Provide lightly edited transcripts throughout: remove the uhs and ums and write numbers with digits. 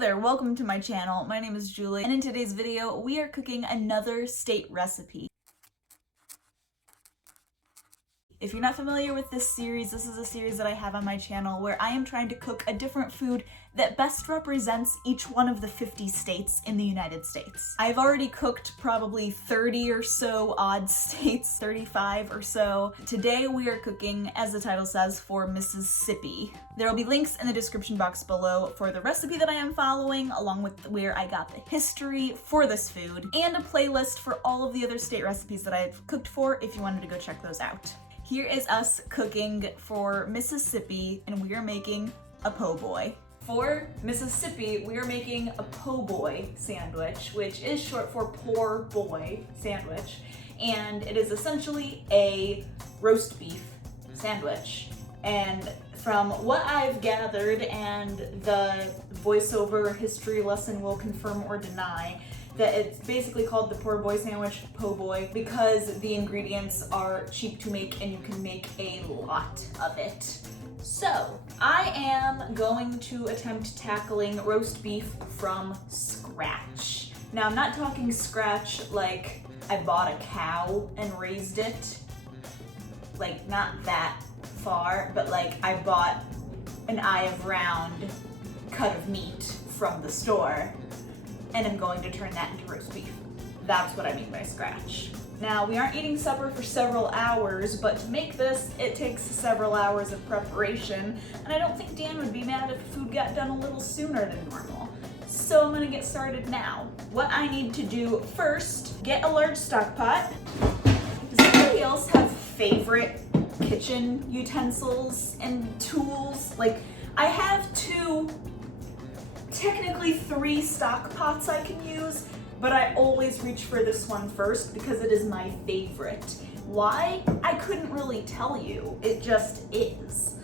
there, welcome to my channel. My name is Julie, and in today's video, we are cooking another state recipe. If you're not familiar with this series, this is a series that I have on my channel where I am trying to cook a different food that best represents each one of the 50 states in the United States. I've already cooked probably 30 or so odd states, 35 or so. Today we are cooking, as the title says, for Mississippi. There will be links in the description box below for the recipe that I am following, along with where I got the history for this food, and a playlist for all of the other state recipes that I've cooked for if you wanted to go check those out. Here is us cooking for Mississippi, and we are making a po' boy. For Mississippi, we are making a po' boy sandwich, which is short for poor boy sandwich, and it is essentially a roast beef sandwich. And from what I've gathered, and the voiceover history lesson will confirm or deny, that it's basically called the poor boy sandwich, po' boy, because the ingredients are cheap to make and you can make a lot of it. So, I am going to attempt tackling roast beef from scratch. Now, I'm not talking scratch like I bought a cow and raised it, like not that far, but like I bought an eye of round cut of meat from the store and I'm going to turn that into roast beef. That's what I mean by scratch. Now, we aren't eating supper for several hours, but to make this, it takes several hours of preparation, and I don't think Dan would be mad if the food got done a little sooner than normal. So I'm gonna get started now. What I need to do first, get a large stock pot. Does anybody else have favorite kitchen utensils and tools? Like, I have technically three stock pots I can use, but I always reach for this one first because it is my favorite. Why? I couldn't really tell you. It just is.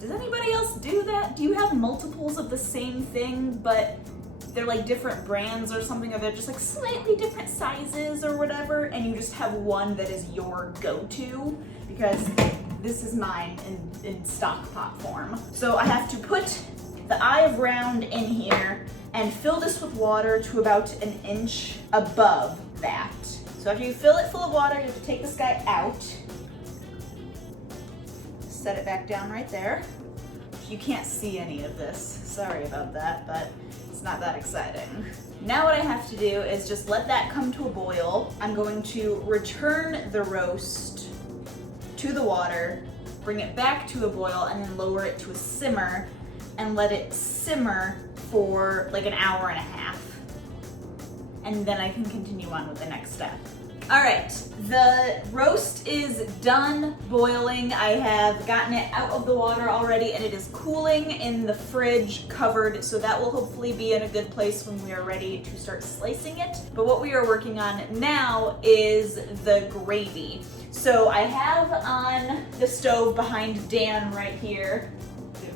Does anybody else do that? Do you have multiples of the same thing, but they're like different brands or something of it, just like slightly different sizes or whatever, and you just have one that is your go-to? Because this is mine in stock pot form. So I have to put the eye of round in here and fill this with water to about an inch above that. So after you fill it full of water, you have to take this guy out. Set it back down right there. You can't see any of this. Sorry about that, but it's not that exciting. Now what I have to do is just let that come to a boil. I'm going to return the roast to the water, bring it back to a boil, and then lower it to a simmer and let it simmer for like an hour and a half. And then I can continue on with the next step. All right, the roast is done boiling. I have gotten it out of the water already and it is cooling in the fridge, covered, so that will hopefully be in a good place when we are ready to start slicing it. But what we are working on now is the gravy. So I have on the stove behind Dan right here,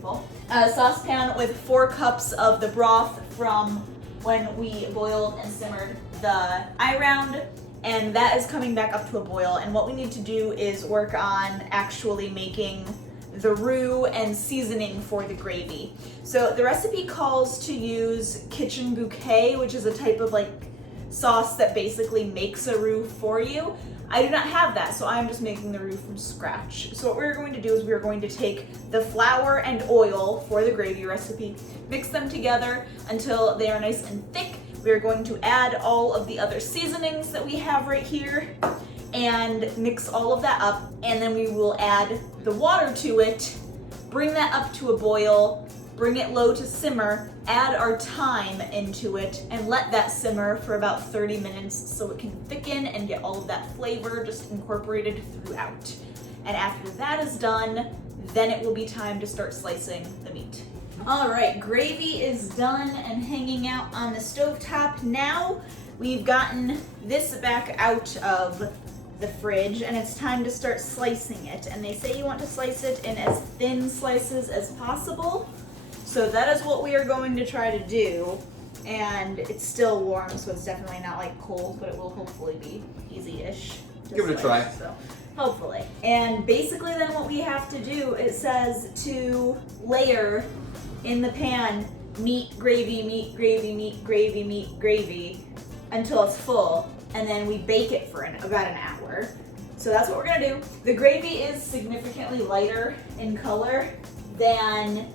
beautiful, a saucepan with 4 cups of the broth from when we boiled and simmered the eye round, and that is coming back up to a boil. And what we need to do is work on actually making the roux and seasoning for the gravy. So the recipe calls to use kitchen bouquet, which is a type of like sauce that basically makes a roux for you. I do not have that, so I'm just making the roux from scratch. So what we're going to do is we're going to take the flour and oil for the gravy recipe, mix them together until they are nice and thick. We're going to add all of the other seasonings that we have right here and mix all of that up, and then we will add the water to it, bring that up to a boil, bring it low to simmer, add our thyme into it, and let that simmer for about 30 minutes so it can thicken and get all of that flavor just incorporated throughout. And after that is done, then it will be time to start slicing the meat. All right, gravy is done and hanging out on the stovetop. Now we've gotten this back out of the fridge and it's time to start slicing it. And they say you want to slice it in as thin slices as possible. So that is what we are going to try to do. And it's still warm, so it's definitely not like cold, but it will hopefully be easy-ish. Give it a try. So hopefully. And basically then what we have to do, it says to layer in the pan meat, gravy, meat, gravy, meat, gravy, meat, gravy until it's full, and then we bake it for about an hour. So that's what we're gonna do. The gravy is significantly lighter in color than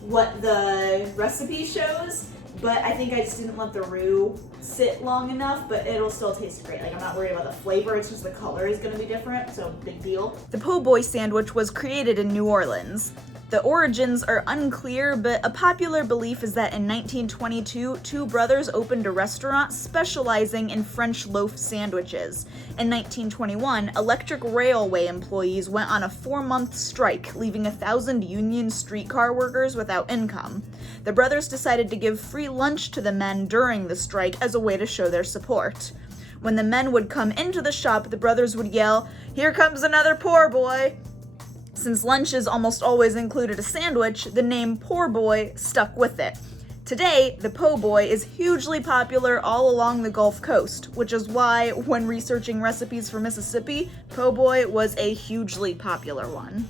what the recipe shows, but I think I just didn't let the roux sit long enough, but it'll still taste great. Like, I'm not worried about the flavor, it's just the color is gonna be different, so big deal. The po' boy sandwich was created in New Orleans. The origins are unclear, but a popular belief is that in 1922, two brothers opened a restaurant specializing in French loaf sandwiches. In 1921, electric railway employees went on a 4-month strike, leaving 1,000 Union streetcar workers without income. The brothers decided to give free lunch to the men during the strike as a way to show their support. When the men would come into the shop, the brothers would yell, "Here comes another poor boy!" Since lunches almost always included a sandwich, the name Poor Boy stuck with it. Today, the po' boy is hugely popular all along the Gulf Coast, which is why, when researching recipes for Mississippi, po' boy was a hugely popular one.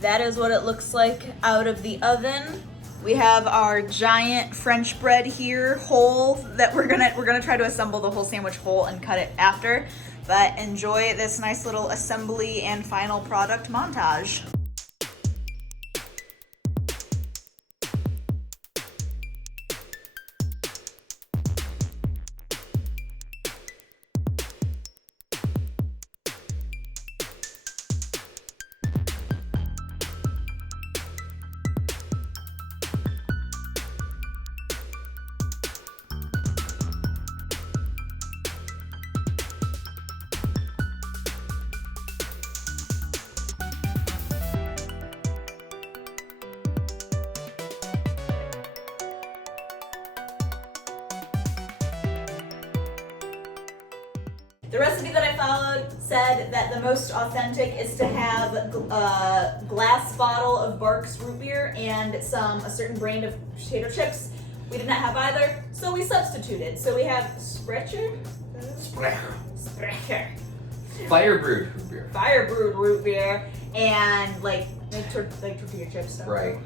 That is what it looks like out of the oven. We have our giant French bread here, whole, that we're gonna try to assemble the whole sandwich whole and cut it after. But enjoy this nice little assembly and final product montage. The recipe that I followed said that the most authentic is to have a glass bottle of Barks root beer and a certain brand of potato chips. We did not have either, so we substituted. So we have Sprecher? Sprecher. Fire brewed root beer. Fire brewed root beer and like tortilla chips stuff. Right.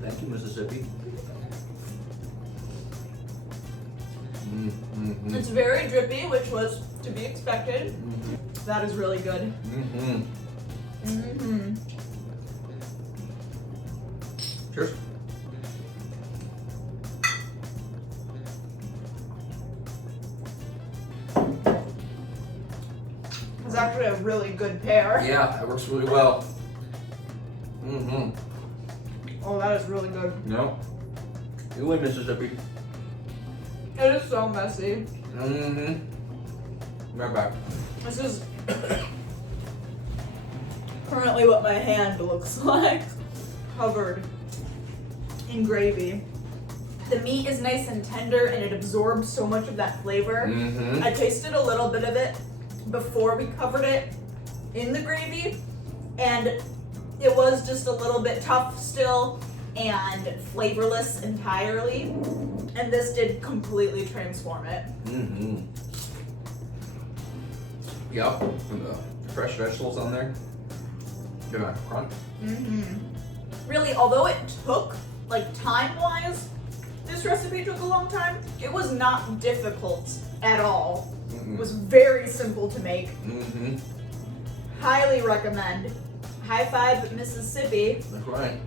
Thank you, Mississippi. It's very drippy, which was to be expected. That is really good. Cheers. It's actually a really good pair. Yeah, that works really well. Oh, that is really good. No. You win, Mississippi. It is so messy. Right back. This is currently what my hand looks like, covered in gravy. The meat is nice and tender and it absorbs so much of that flavor. I tasted a little bit of it before we covered it in the gravy, and it was just a little bit tough still and flavorless entirely, and this did completely transform it. Yep, and the fresh vegetables on there. Give it a crunch. Really, although it took, like, time-wise, this recipe took a long time, it was not difficult at all. It was very simple to make. Highly recommend. High five, Mississippi. That's right.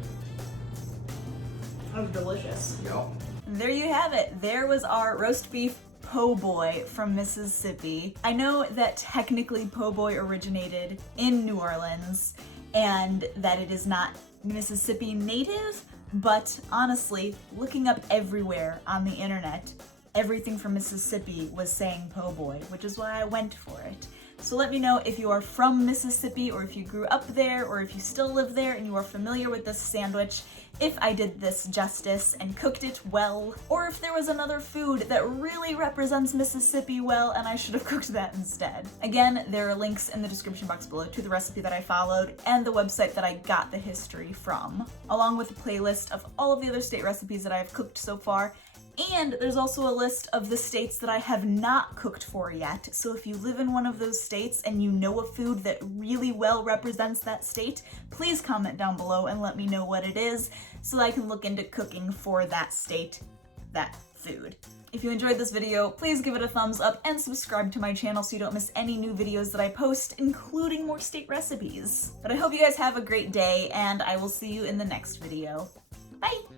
That was delicious. Yep. There you have it. There was our roast beef po' boy from Mississippi. I know that technically po' boy originated in New Orleans and that it is not Mississippi native, but honestly, looking up everywhere on the internet, everything from Mississippi was saying po' boy, which is why I went for it. So let me know if you are from Mississippi or if you grew up there or if you still live there and you are familiar with this sandwich, if I did this justice and cooked it well, or if there was another food that really represents Mississippi well and I should have cooked that instead. Again, there are links in the description box below to the recipe that I followed and the website that I got the history from, along with a playlist of all of the other state recipes that I have cooked so far And there's also a list of the states that I have not cooked for yet. So if you live in one of those states and you know a food that really well represents that state, please comment down below and let me know what it is so I can look into cooking for that state, that food. If you enjoyed this video, please give it a thumbs up and subscribe to my channel so you don't miss any new videos that I post, including more state recipes. But I hope you guys have a great day, and I will see you in the next video. Bye!